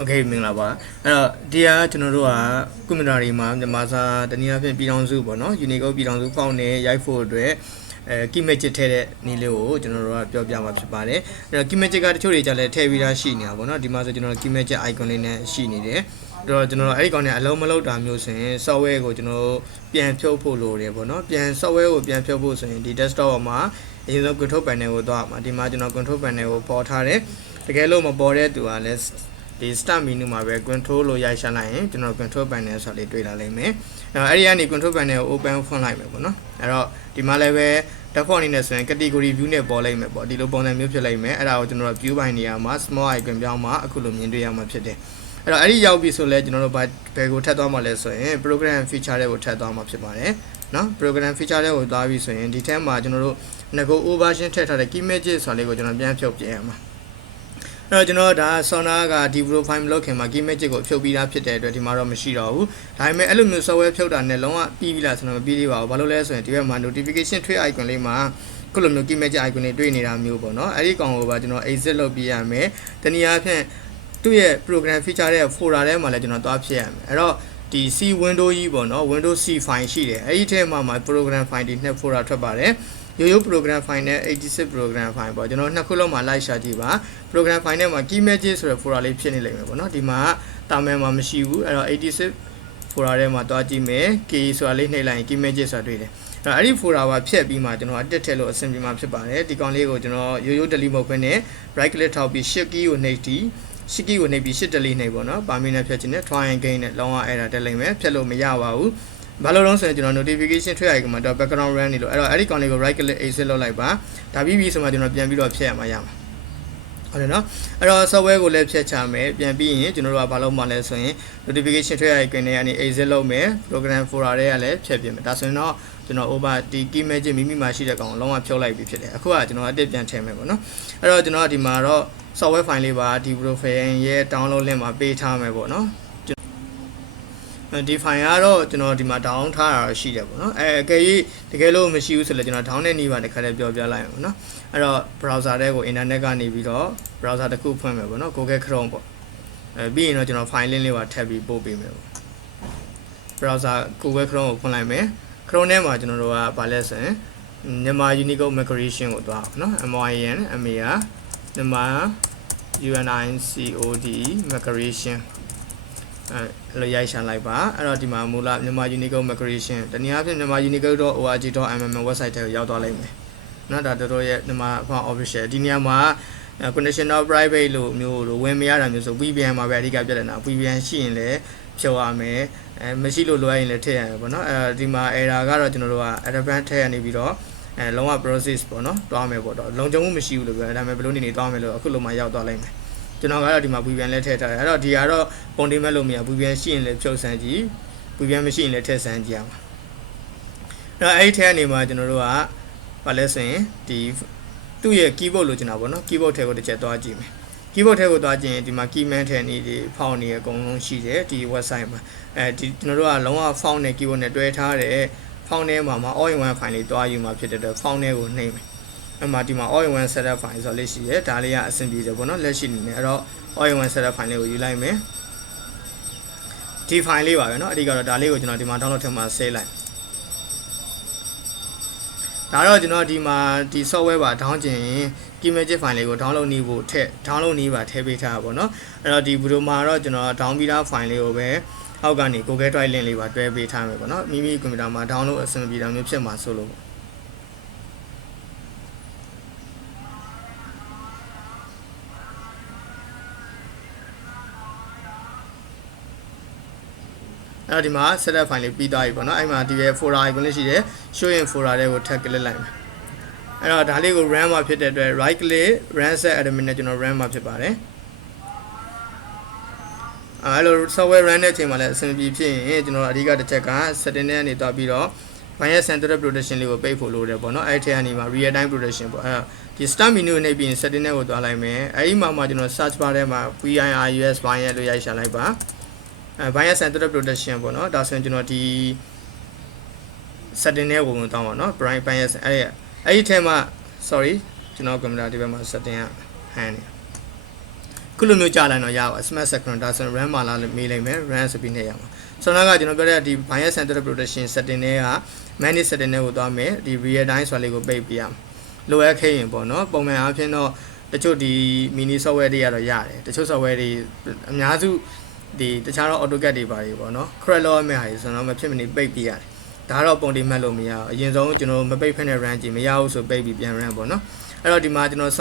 Okay မင်္ဂလာပါအဲ့တော့ဒီကကျွန်တော်တို့ကကွန်ပျူတာတွေမှာမြန်မာစာတနည်းအားဖြင့်ပြည်ထောင်စုပေါ့နော် Unicode ပြည်ထောင်စုဖောင်းနဲ့ရိုက်ဖို့အတွက်key magic ထည့်တဲ့နည်းလေးကိုကျွန်တော်တို့ကပြောပြမှာဖြစ်ပါတယ်အဲ့တော့ key magic ကတချို့တွေကြလည်းထည့်ပြီးသားရှိနေတာပေါ့နော်ဒီမှာဆိုကျွန်တော် key magic icon လေးနဲ့ရှိနေတယ်အဲ့တော့ကျွန်တော်တို့အဲ့ဒီကောင်နဲ့အလုံးမလုံးတာမျိုးဆိုရင် software ကိုကျွန်တော်တို့ပြန်ဖြုတ်ဖို့လိုတယ်ပေါ့နော်ပြန် software ကိုပြန်ဖြုတ်ဖို့ဆိုရင်ဒီ desktop မှာအရင်ဆုံး control panel ကိုသွားမှာဒီမှာကျွန်တော် control panel ကိုပေါ်ထားတယ်တကယ်လို့မပေါ်တဲ့သူကလည်းဒီ start menu မှာပဲ control လို့ရိုက်ရှာလိုက်ရင်ကျွန်တော် control panel ဆိုလေးတွေ့လာလိမ့်မယ်အဲ့ဒီကနေ control panel ကို open ဖွင့်လိုက်မယ်ပေါ့နော်အဲ့တော့ဒီမှာလည်းပဲ default အနေနဲ့ဆိုရင် category view နဲ့ပေါ်လိုက်မယ်ပေါ့ဒီလိုပုံစံမျိုးဖြစ်လိုက်မယ်အဲ့ဒါကိုကျွန်တော်တို့ view ပိုင်းနေရာမှာ small icon ပြောင်းမှာအခုလိုမြင်တွေ့ရမှာဖြစ်တယ်အဲ့တော့အဲ့ဒီရောက်ပြီဆိုလဲကျွန်တော်တို့ဘယ်ကိုထပ်သွားမှာလဲဆိုရင် program feature တွေကိုထပ်သွားမှာဖြစ်ပါတယ်နော် program feature တွေကိုသွားပြီဆိုရင်ဒီထဲမှာကျွန်တော်တို့ငကို version ထည့်ထားတဲ့ key magic ဆိုတာလေးကိုကျွန်တော်ပြန်ဖြုတ်ပြရမှာအဲ့တော့ကျွန်တော်ဒါ Sona ကဒီ profile မလုပ်ခင်မှာ key magic ကိုဖြုတ်ပြီးသားဖြစ်တဲ့အတွက်ဒီမှာတော့မရှိတော့ဘူးဒါပေမဲ့အဲ့လိုမျိုး software ဖြုတ်တာနဲ့လုံးဝပြီးပြီလားဆိုတော့မပြီးသေးပါဘူးဘာလို့လဲဆိုရင်ဒီဘက်မှာ notification ထွေး icon လေးမှာခုလိုမျိုး key magic icon တွေတွေ့နေတာမျိုးပေါ့နော်အဲ့ဒီကောင်ကိုပါကျွန်တော် exit လုပ်ပြရမယ်တနည်းအားဖြင့်သူ့ရဲ့ program feature ရဲ့ folder ထဲမှာလည်းကျွန်တော်သွားဖြည့်ရမယ်အဲ့တော့ဒီ C window ကြီးပေါ့နော် Windows C file ရှိတယ်အဲ့ဒီထဲမှာ program file တွေနှစ် folder ထွက်ပါတယ်ရိုး program file နဲ့86 program file ပေါ့ကျွန်တော်နှစ်ခုလုံးမှာလိုက်ရှာကြည့်ပါ program file နဲ့မှာ key magic ဆိုတဲ့ folder လေးဖြစ်နေလိမ့်မယ်ပေါ့နော်ဒီမှာတာမန်မှာမရှိဘူးအဲ့တော့86 folder ထဲမှာတွားကြည့်မယ် k ဆိုတာလေးနှိပ်လိုက်ရင် key magic ဆိုတာတွေ့တယ်အဲ့ဒီ folder ပါဖြတ်ပြီးမှကျွန်တော်အတက်ထည့်လို့အဆင်ပြေမှာဖြစ်ပါတယ်ဒီကောင်လေးကိုကျွန်တော်ရိုး delete မဟုတ်ဘဲနဲ့ right click ထောက်ပြီး shift key ကိုနှိပ်တီး shift key ကိုနှိပ်ပြီး shift delete နှိပ်ပေါ့နော်ပါမီနဲ့ဖြတ်ခြင်းနဲ့ try again နဲ့လောင်းအောင်အဲ့ဒါတက်လိမ့်မယ်ဖြတ်လို့မရပါဘူးဘာလို့လဲဆိုရင်ကျွန်တော် notification ထွက်ရရင်မှာတော့ background run နေလို့အဲ့တော့အဲ့ဒီကောင်လေးကို right click exit လုပ်လိုက်ပါဒါပြီးပြီဆိုမှကျွန်တော်ပြန်ပြီးတော့ဖြတ်ရမှာရမှာဟုတ်တယ်နော်အဲ့တော့ software ကိုလည်းဖြတ်ချမယ်ပြန်ပြီးရင်ကျွန်တော်တို့ကဘာလုပ်မှလဲဆိုရင် notification ထွက်ရရင်ကနေ exit လုပ်မယ် program folder တွေကလည်းဖြတ်ပြမယ်ဒါဆိုရင်တော့ကျွန်တော် over ဒီ key magic မိမိမှာရှိတဲ့ကောင်လုံးဝဖြုတ်လိုက်ပြီဖြစ်တယ်အခုကကျွန်တော်အတစ်ပြန်ထည့်မယ်ပေါ့နော်အဲ့တော့ကျွန်တော်ဒီမှာတော့ software file လေးပါဒီ profile ရဲ့ download link မှာပေးထားမယ်ပေါ့နော်ဒီ file ကတော့ကျွန်တော်ဒီမှာ down ထားတာရှိတယ်ပေါ့နော်အကယ်၍တကယ်လို့မရှိဘူးဆိုလည်းကျွန်တော် down နဲ့နှီးပါတခါတည်းပြောပြလိုက်အောင်နော်အဲ့တော့ browser ထဲကို internet ကနေပြီးတော့ browser တစ်ခုဖွင့်မယ်ပေါ့နော် Google Chrome ပေါ့ပြီးရင်တော့ကျွန်တော် file link လေးပါထပ်ပြီးပို့ပေးမယ်ပေါ့ browser Google Chrome ကိုဖွင့်လိုက်မယ် Chrome ထဲမှာကျွန်တော်တို့ကဘာလဲဆိုရင်မြန်မာ Unicode migration ကိုသွားအောင်နော် MYN MA မြန်မာ UNICODE migration အဲ့လိုရိုက်ရှာလိုက်ပါအဲ့တော့ဒီမှာမူလမြန်မာ Unicode migration တနည်းအားဖြင့်မြန်မာ unicode.org.mm website ထဲကိုရောက်သွားလိမ့်မယ်เนาะဒါတို့ရဲ့မြန်မာ account official ဒီနေရာမှာ conditional private လို့မျိုးလို့ဝင်မရတာမျိုးဆို VPN မှာပဲအဓိကပြတယ်နော် VPN ရှိရင်လည်းဖြုတ်ရမယ်မရှိလို့လိုရရင်လည်းထည့်ရမယ်ပေါ့နော်ဒီမှာ error ကတော့ကျွန်တော်တို့က advanced ထည့်ရနေပြီးတော့လုံးဝ process ပေါ့နော်တွားမယ်ပေါ့တော့လုံခြုံမှုမရှိဘူးလို့ပြောတယ်ဒါပေမဲ့ဘယ်လိုနေနေတွားမယ်လို့အခုလိုမှရောက်သွားလိမ့်မယ်ကျွန်တော်ကတော့ဒီမှာ VPN လည်းထည့်ထားတယ်အဲ့တော့ဒီကတော့ပုံတင်မဲ့လို့မရ VPN ရှိရင်လည်းဖြုတ်ဆန်းကြည့် VPN မရှိရင်လည်းထည့်ဆန်းကြည့်အောင်အဲ့ဒီထဲကနေမှကျွန်တော်တို့ကဘာလဲဆိုရင်ဒီသူ့ရဲ့ keyboard လို့ကျွန်တော်ပေါ့နော် keyboard ထဲကိုတစ်ချက်သွားကြည့်မယ် keyboard ထဲကိုသွားကြည့်ရင်ဒီမှာ keyman ထဲနေဒီဖောင်းနေအကုန်လုံးရှိတယ်ဒီ website မှာဒီကျွန်တော်တို့ကလုံးဝ font နဲ့ keyboard နဲ့တွဲထားတဲ့ font ထဲမှာ all in one file လေးတွားယူမှာဖြစ်တဲ့အတွက် font ထဲကိုနှိပ်မယ်အဲ့မှာဒီမှာ all in one setup file ဆိုလေးရှိတယ်ဒါလေးကအဆင်ပြေတယ်ပေါ့နော်လက်ရှိနေတယ်အဲ့တော့ all in one setup file လေးကိုယူလိုက်မယ်ဒီ file လေးပါပဲเนาะအဓိကတော့ဒါလေးကိုကျွန်တော်ဒီမှာ download ထဲမှာ save လိုက်ဒါတော့ကျွန်တော်ဒီမှာဒီ software ပါ down ကျင် key magic file လေးကို download နေဖို့ထည့် download နေပါထည့်ပေးထားတာပေါ့เนาะအဲ့တော့ဒီ video မှာတော့ကျွန်တော် down ပြီးသား file လေးကိုပဲအောက်ကနေ Google Drive link လေးပါတွဲပေးထားမယ်ပေါ့เนาะမိမိကွန်ပျူတာမှာ download အဆင်ပြေတာမျိုးဖြစ်မှာဆိုလို့အဲ့ဒီမှာ setup file လေးပြီးသွားပြီပေါ့နော်အဲ့မှာဒီရဲ့ folder icon လေးရှိတယ် show in folder တွေကိုထပ် click လိုက်မယ်အဲ့တော့ဒါလေးကို run မှာဖြစ်တဲ့အတွက် right click run set admin နဲ့ကျွန်တော် run မှာဖြစ်ပါတယ်အဲ့လို software run တဲ့အချိန်မှာလည်းအဆင်ပြေဖြစ်ရင်ကျွန်တော်အဓိကတစ်ချက်က setting နဲ့နေသွားပြီးတော့ bias central protection လေးကိုပိတ်ဖို့လိုတယ်ပေါ့နော်အဲ့ထဲကနေမှာ real time protection ပေါ့အဲ့ဒီ start menu ကိုနှိပ်ပြီးရင် setting နဲ့ကိုသွားလိုက်မယ်အဲ့ဒီမှာကျွန်တော် search bar ထဲမှာ virus bias လို့ရိုက်ရှာလိုက်ပါbias central protection ပေါ့နော်ဒါဆိုရင်ကျွန်တော်ဒီ setting နဲ့ဝင်သွားပါတော့ bright bias အဲ့ဒီထဲမှာ sorry ကျွန်တော်ကွန်ပျူတာဒီဘက်မှာ setting ကဟန်နေ ခုလိုမျိုးကြာလိုက်တော့ရပါ smart second ဒါဆို run မှာလာလို့မေးလိုက်မယ် run ဆိုပြီးနေရမှာဆိုတော့ကကျွန်တော်ပြောတဲ့ဒီ bias center protection setting တွေက manage setting တွေကိုသွားမယ်ဒီ real time ဆိုတာလေးကိုပိတ်ပြရမယ်လိုအပ်ခဲ့ရင်ပေါ့နော်ပုံမှန်အားဖြင့်တော့တချို့ဒီ mini software တွေကတော့ရတယ်တချို့ software တွေအများစုဒီတခြားတော့ AutoCAD တွေပါတွေပေါ့နော် crack လောက်မဲ့ဟာတွေဆိုတော့မဖြစ်မနေပိတ်ပြရတယ်ဒါတော့ပုံတင်မှတ်လို့မရဘူးအရင်ဆုံးကျွန်တော်မပိတ်ဖက်နဲ့ run ကြည့်မရဘူးဆိုပိတ်ပြီးပြန် run ပေါ့နော်အဲ့တော့ဒီမှာကျွန်တော်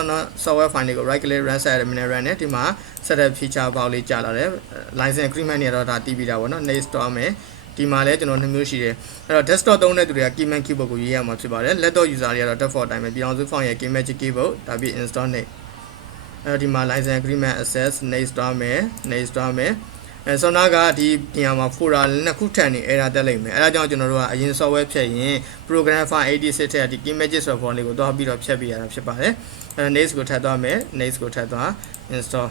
software file တွေကို right click run set admin run နဲ့ဒီမှာ setup feature box လေးကြာလာတယ် license agreement တွေတော့ဒါတည်ပြီးတာပေါ့နော် next တော့မယ်ဒီမှာလည်းကျွန်တော်2မျိုးရှိတယ်အဲ့တော့ desktop သုံးတဲ့သူတွေက keyman keyboard ကိုရေးရမှာဖြစ်ပါတယ် laptop user တွေကတော့ default အတိုင်းပဲပြည်အောင်စု font ရဲ့ keymagic keyboard ဒါပြီး install နေအဲ့တော့ဒီမှာ license agreement access next တော့မယ် next တော့မယ်အဲဆိုတော့ကဒီနေရာမှာ folder နှစ်ခုထပ်နေ error တက်လိမ့်မယ်အဲဒါကြောင့်ကျွန်တော်တို့ကအရင် software ဖြတ်ရင် program file 86ထဲကဒီ keymagic software လေးကိုတွားပြီးတော့ဖြတ်ပြရတာဖြစ်ပါတယ်အဲ next ကိုထပ်သွားမယ် next ကိုထပ်သွား install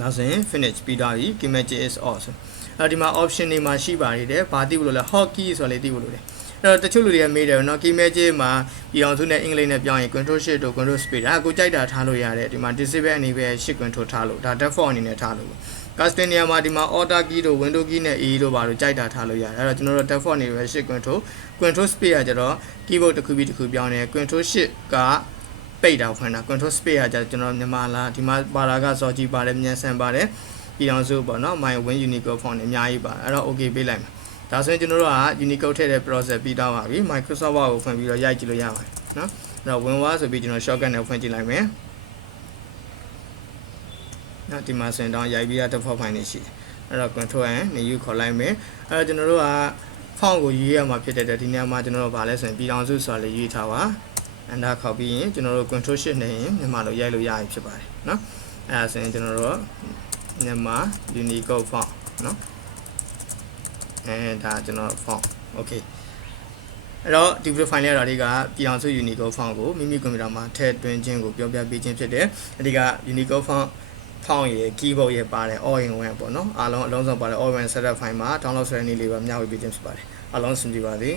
နောက်ဆိုရင် finish ပြီးသွားပြီ keymagic is off အဲဒီမှာ option တွေမှာရှိပါသေးတယ်ဘာသိဘူးလို့လဲ hotkey ဆိုလေးသိဘူးလို့လဲအဲ့တော့တချို့လူတွေကမေးတယ်နော် keymagic မှာပြည်အောင်စုနဲ့အင်္ဂလိပ်နဲ့ပြောင်းရင် control shift တို့ control space ဒါကိုကြိုက်တာထားလို့ရတယ်ဒီမှာ disable အနေနဲ့ shift control ထားလို့ဒါ default အနေနဲ့ထားလို့custom နေရာမှာဒီမှာ order key တို့ window key နဲ့ e တို့ဘာလို့ကြိုက်တာထားလို့ရတယ်အဲ့တော့ကျွန်တော်တို့ default နေပဲ shift control space ကကျတော့ keyboard တစ်ခုပြီးတစ်ခုပြောင်းနေ control shift ကပိတ်တာဖွင့်တာ control space ကကျတော့ကျွန်တော်မြန်မာလာဒီမှာပါလာကစော်ကြည့်ပါတယ်မြန်ဆန်ပါတယ်ပြည်အောင်စုပေါ့နော် my win unicode font နဲ့အများကြီးပါအဲ့တော့ okay ပေးလိုက်မယ်ဒါဆိုရင်ကျွန်တော်တို့က unicode ထည့်တဲ့ process ပြီးတော့ပါပြီ microsoft word ကိုဖွင့်ပြီးတော့ရိုက်ကြည့်လို့ရပါတယ်နော်အဲ့တော့ win word ဆိုပြီးကျွန်တော် shortcut နဲ့ဖွင့်ကြည့်လိုက်မယ်နော်ဒီမှာစင်တောင်းရိုက်ပြီးတော့ default file နေရှိတယ်အဲ့တော့ control n နေယူခေါ်လိုက်မယ်အဲ့တော့ကျွန်တော်တို့က font ကိုရေးရမှာဖြစ်တဲ့ဒီနေရာမှာကျွန်တော်တို့ဗာလဲဆိုရင်ပြည်အောင်စုဆိုတာလေးရေးထားပါ enter ခေါက်ပြီးရင်ကျွန်တော်တို့ control shift နဲ့ရင်မြန်မာလိုရိုက်လို့ရပြီဖြစ်ပါတယ်နော်အဲ့ဒါဆိုရင်ကျွန်တော်တို့မြန်မာ unicode font နော်အဲဒါကျွန်တော် font okay အဲ့တော့ဒီ video file လေးရာတွေကပြည်အောင်စု unicode font ကိုမိမိကွန်ပျူတာမှာထည့်သွင်းခြင်းကိုပြောပြပေးခြင်းဖြစ်တယ်အဓိက unicode font ရဲ့ keyboard ရဲ့ပါတယ် all in one ပေါ့နော်အားလုံးအလုံးစုံပါတယ် all in one setup file မှာ download ဆိုတဲ့နည်းလေးပါမျှဝေပေးခြင်းဖြစ်ပါတယ်အားလုံးစင်ကြပါစေ